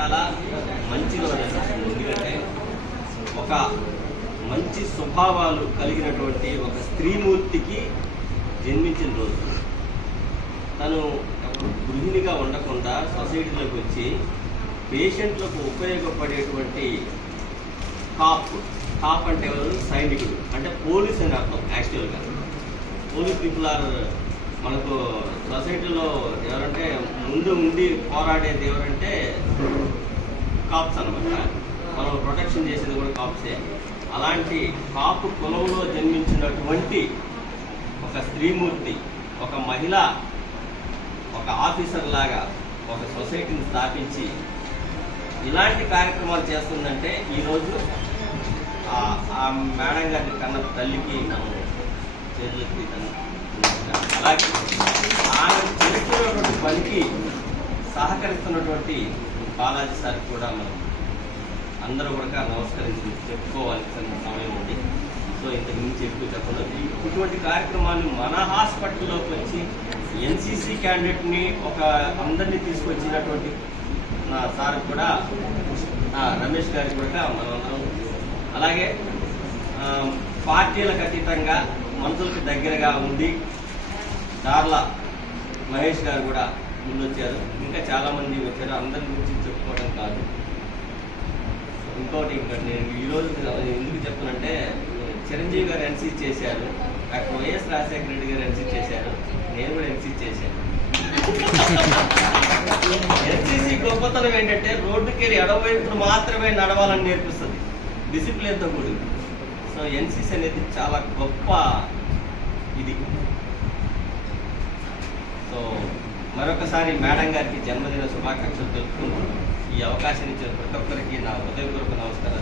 చాలా మంచి రోజు అనిపిస్తుంది. ఎందుకంటే ఒక మంచి స్వభావాలు కలిగినటువంటి ఒక స్త్రీమూర్తికి జన్మించిన రోజు. తను గృహిణిగా ఉండకుండా సొసైటీలోకి వచ్చి పేషెంట్లకు ఉపయోగపడేటువంటి కాప్ అంటే ఎవరు? సైనికుడు, అంటే పోలీస్ అని అర్థం. యాక్చువల్గా పోలీస్ పీపుల్ ఆర్ మనకు సొసైటీలో ఎవరంటే ముందు ఉండి పోరాడేది ఎవరంటే కాప్స్ అనమాట. మనం ప్రొటెక్షన్ చేసేది కూడా కాప్సే. అలాంటి కాపు కులంలో జన్మించినటువంటి ఒక స్త్రీమూర్తి, ఒక మహిళ, ఒక ఆఫీసర్ లాగా ఒక సొసైటీని స్థాపించి ఇలాంటి కార్యక్రమాలు చేస్తుందంటే ఈరోజు ఆ మేడం గారి కన్న తల్లికి మనం చేతులకి అలాగే ఆమె చేస్తున్నటువంటి పనికి సహకరిస్తున్నటువంటి బాలాజీ సార్కి కూడా మనం అందరూ కూడా నమస్కరించి చెప్పుకోవాల్సిన సమయం ఉంది. సో ఇంతకు మించి ఎక్కువ చెప్పడం, ఇటువంటి కార్యక్రమాన్ని మన హాస్పిటల్లోకి వచ్చి ఎన్సీసీ క్యాండిడేట్ని అందరినీ తీసుకొచ్చినటువంటి నా సార్ కూడా, రమేష్ గారికి కూడా మనం, అలాగే పార్టీలకు అతీతంగా మనుషులకు దగ్గరగా ఉండి దార్ల మహేష్ గారు కూడా ముందొచ్చారు. ఇంకా చాలామంది వచ్చారు. అందరి గురించి చెప్పుకోవడం కాదు. ఇంకోటి నేను ఈరోజు ఎందుకు చెప్తానంటే, చిరంజీవి గారు ఎన్సీ చేశారు, డాక్టర్ వైఎస్ రాజశేఖర రెడ్డి గారు ఎన్సీ చేశారు, నేను కూడా ఎన్సీ చేశాను. ఎన్సీసీ గొప్పతనం ఏంటంటే రోడ్డుకి వెళ్ళి ఎడవైపును మాత్రమే నడవాలని నేర్పిస్తుంది, డిసిప్లిన్తో కూడింది. సో ఎన్సీసీ అనేది చాలా గొప్ప ఇది. సో మరొకసారి మేడం గారికి జన్మదిన శుభాకాంక్షలు తెలుపుకుంటూ ఈ అవకాశం ఇచ్చిన ప్రతి ఒక్కరికి నా హృదయపూర్వక నమస్కారాలు.